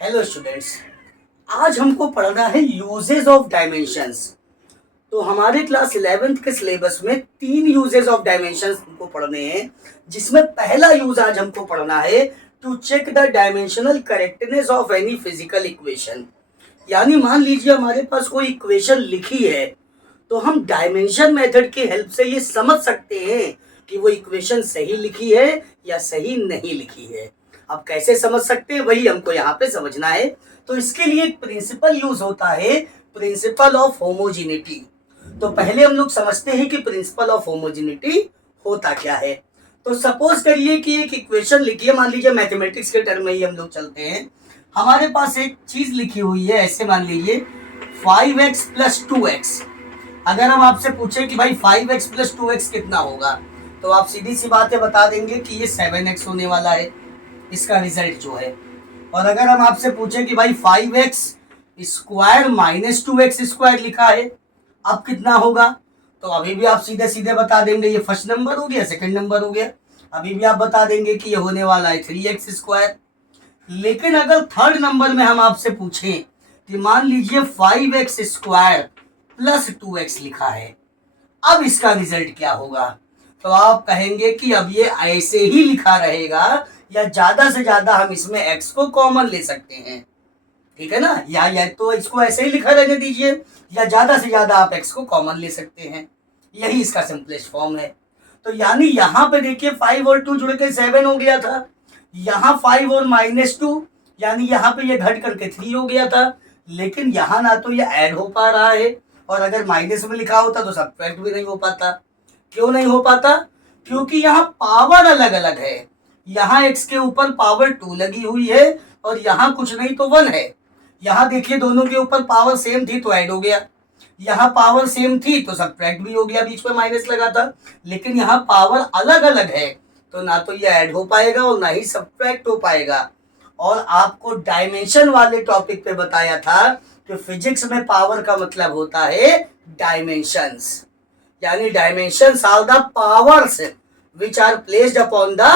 Hello students, आज हमको पढ़ना है यूजेज ऑफ डायमेंशंस। तो हमारे क्लास 11th के सिलेबस में 3 यूजेज ऑफ डायमेंशंस हमको पढ़ने हैं, जिसमें पहला यूज आज हमको पढ़ना है to check the dimensional correctness of any physical equation. यानी मान लीजिए हमारे पास कोई इक्वेशन लिखी है, तो हम डायमेंशन मेथड की हेल्प से ये समझ सकते हैं कि वो इक्वेशन सही लिखी है या सही नहीं लिखी है। अब कैसे समझ सकते हैं वही हमको यहाँ पे समझना है। तो इसके लिए एक प्रिंसिपल यूज होता है, प्रिंसिपल ऑफ होमोजेनिटी। तो पहले हम लोग समझते हैं कि प्रिंसिपल ऑफ होमोजेनिटी होता क्या है। तो सपोज करिए कि एक इक्वेशन लिखी है, मान लीजिए मैथमेटिक्स के टर्म में ही हम लोग चलते हैं। हमारे पास एक चीज लिखी हुई है, ऐसे मान लीजिए 5x + 2x। अगर हम आपसे पूछे कि भाई 5x + 2x कितना होगा, तो आप सीधी सी बात है बता देंगे कि ये 7x होने वाला है, इसका रिजल्ट जो है। और अगर हम आपसे पूछे कि भाई 5x स्क्वायर - 2x स्क्वायर लिखा है, अब कितना होगा, तो अभी भी आप सीधे सीधे बता देंगे ये फर्स्ट नंबर हो गया, सेकंड नंबर हो गया। अभी भी आप बता देंगे कि ये होने वाला है 3x स्क्वायर। लेकिन अगर थर्ड नंबर में हम आपसे पूछें कि मान लीजिए 5x स्क्वायर + 2x लिखा है, अब इसका रिजल्ट क्या होगा, तो आप कहेंगे कि अब ये ऐसे ही लिखा रहेगा, या ज्यादा से ज्यादा हम इसमें x को कॉमन ले सकते हैं, ठीक है ना। या तो इसको ऐसे ही लिखा रहने दीजिए, या ज्यादा से ज्यादा आप x को कॉमन ले सकते हैं। यही इसका सिंपलेस्ट फॉर्म है। तो यानी यहाँ पे देखिए 5 और 2 जुड़ के 7 हो गया था, यहाँ 5 और -2 यानी यहाँ पे ये घट करके 3 हो गया था। लेकिन यहाँ ना तो ये ऐड हो पा रहा है, और अगर माइनस में लिखा होता तो सब्ट्रैक्ट भी नहीं हो पाता। क्यों नहीं हो पाता? क्योंकि यहाँ पावर अलग अलग है। यहाँ x के ऊपर पावर 2 लगी हुई है, और यहाँ कुछ नहीं तो 1 है। यहाँ देखिए दोनों के ऊपर पावर सेम थी तो ऐड हो गया, यहाँ पावर सेम थी तो सब्ट्रैक्ट भी हो गया, बीच में माइनस लगा था। लेकिन यहाँ पावर अलग अलग है, तो ना तो ये ऐड हो पाएगा और ना ही सब्ट्रैक्ट हो पाएगा। और आपको डायमेंशन वाले टॉपिक पे बताया था कि फिजिक्स में पावर का मतलब होता है डायमेंशंस। यानी dimensions are the powers which are placed upon the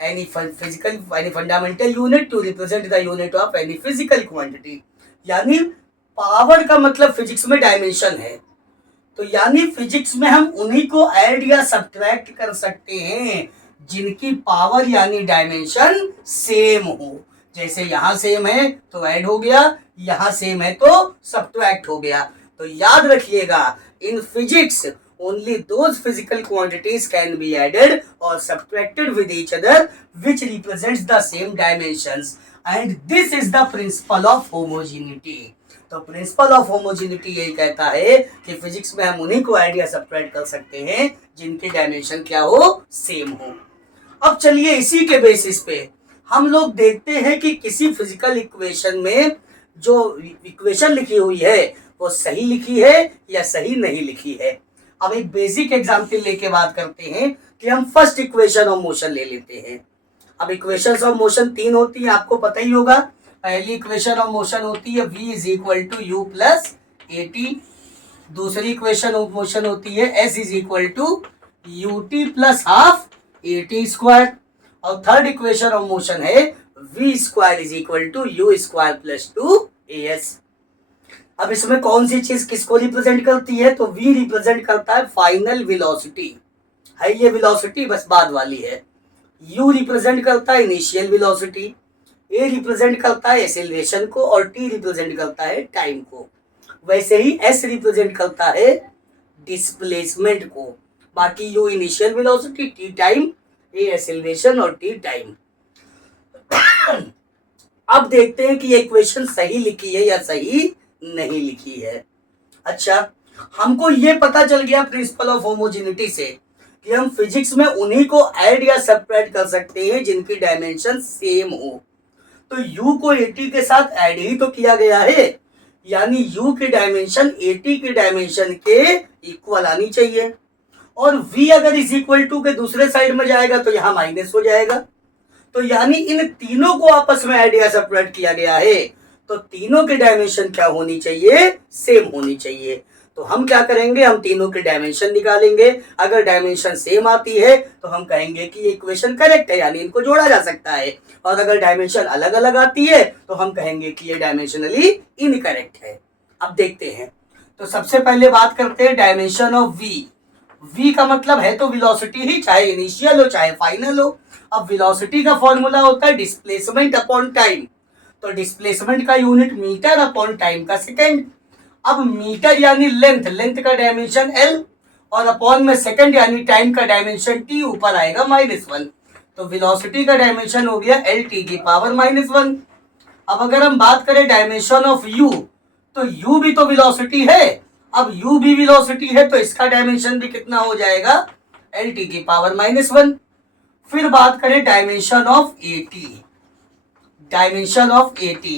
any fundamental unit to represent the unit of any physical quantity। यानी पावर का मतलब फिजिक्स में डायमेंशन है। तो यानी फिजिक्स में हम उन्हीं को ऐड या सब्ट्रैक्ट कर सकते हैं जिनकी पावर यानी डायमेंशन सेम हो। जैसे यहाँ सेम है तो ऐड हो गया, यहाँ सेम है तो सब्ट्रैक्ट हो गया। तो याद रखिएगा, in physics only those physical quantities can be added or subtracted with each other which represents the same dimensions, and this is the principle of homogeneity। तो प्रिंसिपल ऑफ होमोजेनिटी यही कहता है कि फिजिक्स में हम उन्हीं को ऐड या सब्ट्रैक्ट कर सकते हैं जिनकी डायमेंशन क्या हो, सेम हो। अब चलिए इसी के बेसिस पे हम लोग देखते हैं कि किसी फिजिकल इक्वेशन में जो इक्वेशन लिखी हुई है वो सही लिखी है या सही नहीं लिखी है। अब एक बेसिक एग्जाम्पल लेके बात करते हैं कि हम फर्स्ट इक्वेशन ऑफ मोशन ले लेते हैं। अब इक्वेशंस ऑफ मोशन 3 होती है, आपको पता ही होगा। पहली इक्वेशन ऑफ मोशन होती है v = u + at। दूसरी इक्वेशन ऑफ मोशन होती है s = ut + ½ at²। और थर्ड इक्वेशन ऑफ मोशन है v² = u² + 2as। अब इसमें कौन सी चीज किसको रिप्रेजेंट करती है, तो v रिप्रेजेंट करता है फाइनल वेलोसिटी, है ये वेलोसिटी बस बाद वाली है। u रिप्रेजेंट करता है इनिशियल वेलोसिटी, a रिप्रेजेंट करता है एक्सेलरेशन को, और t रिप्रेजेंट करता है टाइम को। वैसे ही s रिप्रेजेंट करता है डिस्प्लेसमेंट को। बाकी u initial velocity, t time, a acceleration और t टाइम। अब देखते हैं कि ये इक्वेशन सही लिखी है या सही नहीं लिखी है। अच्छा, हमको ये पता चल गया प्रिंसिपल ऑफ होमोजेनिटी से कि हम फिजिक्स में उन्हीं को ऐड या सब्ट्रैक्ट कर सकते हैं जिनकी डायमेंशन सेम हो। तो u को 80 के साथ ऐड ही तो किया गया है, यानी u की डायमेंशन 80 की डायमेंशन के इक्वल आनी चाहिए। और v अगर इज इक्वल टू के दूसरे साइड में जाएगा तो यहाँ माइनस हो जाएगा। तो यानी इन तीनों को आपस में ऐड या सब्ट्रैक्ट किया गया है, तो तीनों की डायमेंशन क्या होनी चाहिए, सेम होनी चाहिए। तो हम क्या करेंगे, हम तीनों की डायमेंशन निकालेंगे। अगर डायमेंशन सेम आती है तो हम कहेंगे कि ये इक्वेशन करेक्ट है, यानी इनको जोड़ा जा सकता है। और अगर डायमेंशन अलग अलग आती है तो हम कहेंगे कि ये डायमेंशनली इनकरेक्ट है। अब देखते हैं, तो सबसे पहले बात करते हैं डायमेंशन ऑफ वी। वी का मतलब है तो वेलोसिटी ही, चाहे इनिशियल हो चाहे फाइनल हो। अब वेलोसिटी का फॉर्मूला होता है डिस्प्लेसमेंट अपॉन टाइम। तो डिस्प्लेसमेंट का यूनिट मीटर अपॉन टाइम का सेकंड। अब मीटर यानी लेंथ, लेंथ का डायमेंशन l, और अपॉन में सेकंड यानी टाइम का डायमेंशन t, ऊपर आएगा -1। तो वेलोसिटी का डायमेंशन हो गया l t की पावर -1। अब अगर हम बात करें डायमेंशन ऑफ u, तो u भी तो वेलोसिटी है। अब u भी वेलोसिटी है तो इसका डायमेंशन भी कितना हो जाएगा, l t की पावर -1। फिर बात करें dimension of at, dimension of at।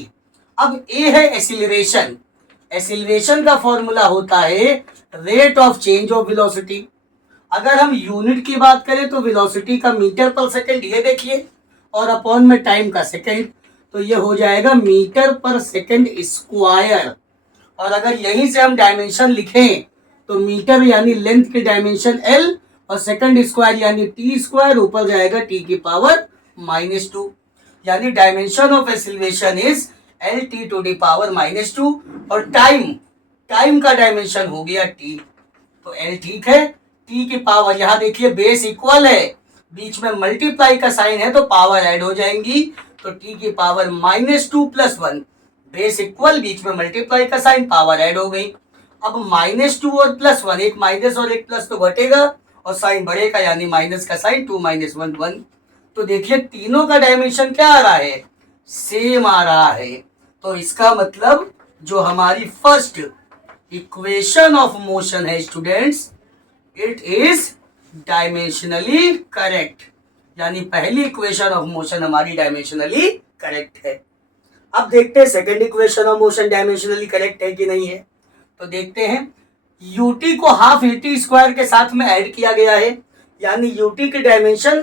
अब a है एक्सीलरेशन। एक्सीलरेशन का फॉर्मूला होता है rate of change of velocity. अगर हम यूनिट की बात करें तो वेलोसिटी का मीटर पर सेकंड, ये देखिए, और अपॉन में टाइम का सेकंड, तो ये हो जाएगा मीटर पर सेकंड स्क्वायर। और अगर यहीं से हम डायमेंशन लिखें तो मीटर यानी लेंथ की डायमेंशन l, और सेकंड स्क्वायर यानी t स्क्वायर, ऊपर जाएगा t की पावर -2। यानी dimension of acceleration is l t to the power -2। और टाइम, टाइम का डायमेंशन हो गया t, तो l ठीक है, t की पावर, यहाँ देखिए बेस इक्वल है, बीच में मल्टीप्लाई का साइन है तो पावर ऐड हो जाएंगी, तो t की पावर -2 + 1, बेस इक्वल, बीच में मल्टीप्लाई का साइन, पावर ऐड हो गई। अब -2 और +1, एक माइनस और एक प्लस तो घटेगा और साइन बढ़ेगा, यानी माइनस का साइन 2 - 1 1। तो देखिए तीनों का डायमेंशन क्या आ रहा है, सेम आ रहा है। तो इसका मतलब जो हमारी फर्स्ट इक्वेशन ऑफ मोशन है students, it is dimensionally correct, यानी पहली इक्वेशन ऑफ मोशन हमारी डायमेंशनली करेक्ट है। अब देखते हैं second equation of motion dimensionally correct है कि नहीं है। तो देखते हैं, ut को हाफ at स्क्वायर के साथ में ऐड किया गया है, यानी ut की डायमेंशन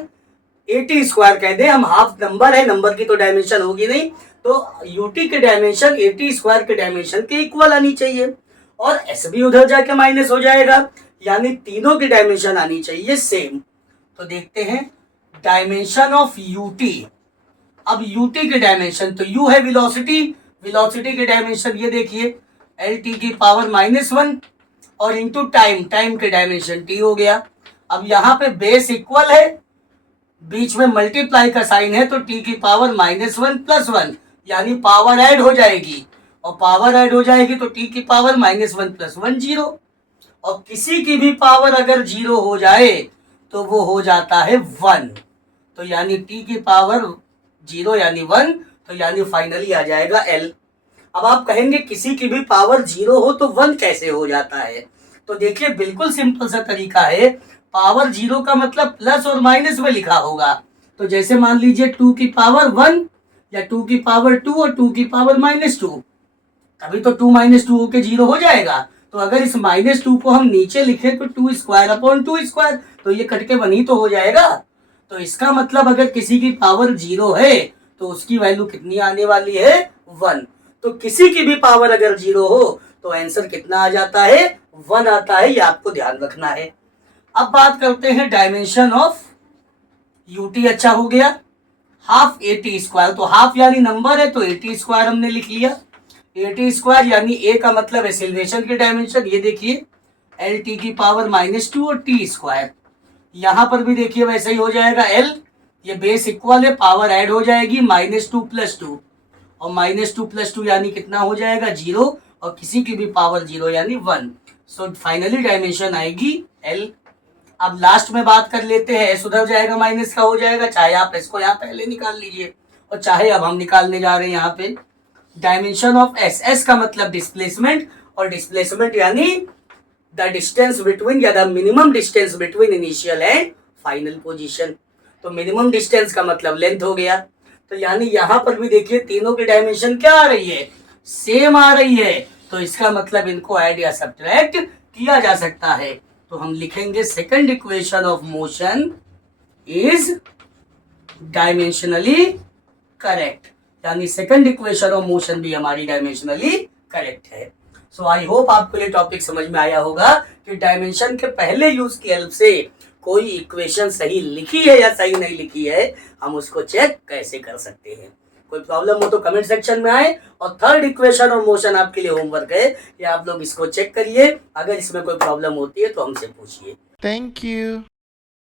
at स्क्वायर कह दे हम, हाफ नंबर है, नंबर की तो डायमेंशन होगी नहीं, तो ut की डायमेंशन at स्क्वायर के डायमेंशन के इक्वल आनी चाहिए, और s भी उधर जाके माइनस हो जाएगा, यानी तीनों की डायमेंशन आनी चाहिए सेम। तो देखते हैं डायमेंशन ऑफ ut। अब ut की डायमेंशन, तो u है वेलोसिटी, वेलोसिटी की डायमेंशन ये देखिए l t की पावर -1, और इंटू टाइम, टाइम के डायमेंशन t हो गया। अब यहाँ पे बेस इक्वल है, बीच में मल्टीप्लाई का साइन है, तो t की पावर -1 + 1, यानी पावर ऐड हो जाएगी, और पावर ऐड हो जाएगी तो t की पावर -1 + 1 0। और किसी की भी पावर अगर 0 हो जाए तो वो हो जाता है 1, तो यानी t की पावर 0 यानी 1, तो यानी फाइनली आ जाएगा l। अब आप कहेंगे किसी की भी पावर 0 हो तो 1 कैसे हो जाता है, तो देखिए बिल्कुल सिंपल सा तरीका है। पावर 0 का मतलब प्लस और माइनस में लिखा होगा, तो जैसे मान लीजिए 2 की पावर 1 या 2 की पावर 2 और 2 की पावर -2, तभी तो 2 - 2 होके 0 हो जाएगा। तो अगर इस -2 को हम नीचे लिखे तो 2 स्क्वायर अपॉन 2 स्क्वायर, तो ये कट के 1 ही तो हो जाएगा। तो इसका मतलब अगर किसी की पावर 0 है तो उसकी वैल्यू कितनी आने वाली है, 1। तो किसी की भी पावर अगर 0 हो तो आंसर कितना आ जाता है, 1 आता है, ये आपको ध्यान रखना है। अब बात करते हैं डायमेंशन ऑफ ut। अच्छा हो गया, हाफ at स्क्वायर, तो हाफ यानी नंबर है तो at स्क्वायर हमने लिख लिया। at स्क्वायर यानी a का मतलब एक्सीलरेशन की डायमेंशन, ये देखिए l t की पावर -2 और t स्क्वायर, यहाँ पर भी देखिए वैसे ही हो जाएगा l, ये बेस इक्वल है, पावर ऐड हो जाएगी -2 + 2, और -2 + 2 यानी कितना हो जाएगा 0, और किसी की भी पावर 0 यानी 1। सो फाइनली डायमेंशन आएगी l। अब लास्ट में बात कर लेते हैं, s उधर जाएगा माइनस का हो जाएगा, चाहे आप s को यहाँ पहले निकाल लीजिए और चाहे अब हम निकालने जा रहे हैं यहाँ पे डायमेंशन ऑफ s। s का मतलब डिस्प्लेसमेंट, और डिस्प्लेसमेंट यानी द डिस्टेंस बिटवीन, या the minimum distance between initial and final position. तो मिनिमम डिस्टेंस का मतलब लेंथ हो गया, तो यानी यहाँ पर भी देखिए तीनों की डायमेंशन क्या आ रही है, सेम आ रही है, तो इसका मतलब इनको ऐड या सब्ट्रैक्ट किया जा सकता है। तो हम लिखेंगे second equation of motion is dimensionally correct, यानी सेकंड इक्वेशन ऑफ मोशन भी हमारी डायमेंशनली करेक्ट है। सो आई होप आपको ये टॉपिक समझ में आया होगा कि डायमेंशन के पहले यूज की हेल्प से कोई इक्वेशन सही लिखी है या सही नहीं लिखी है, हम उसको चेक कैसे कर सकते हैं। कोई प्रॉब्लम हो तो कमेंट सेक्शन में आए। और थर्ड इक्वेशन और मोशन आपके लिए होमवर्क है कि आप लोग इसको चेक करिए, अगर इसमें कोई प्रॉब्लम होती है तो हमसे पूछिए। Thank you.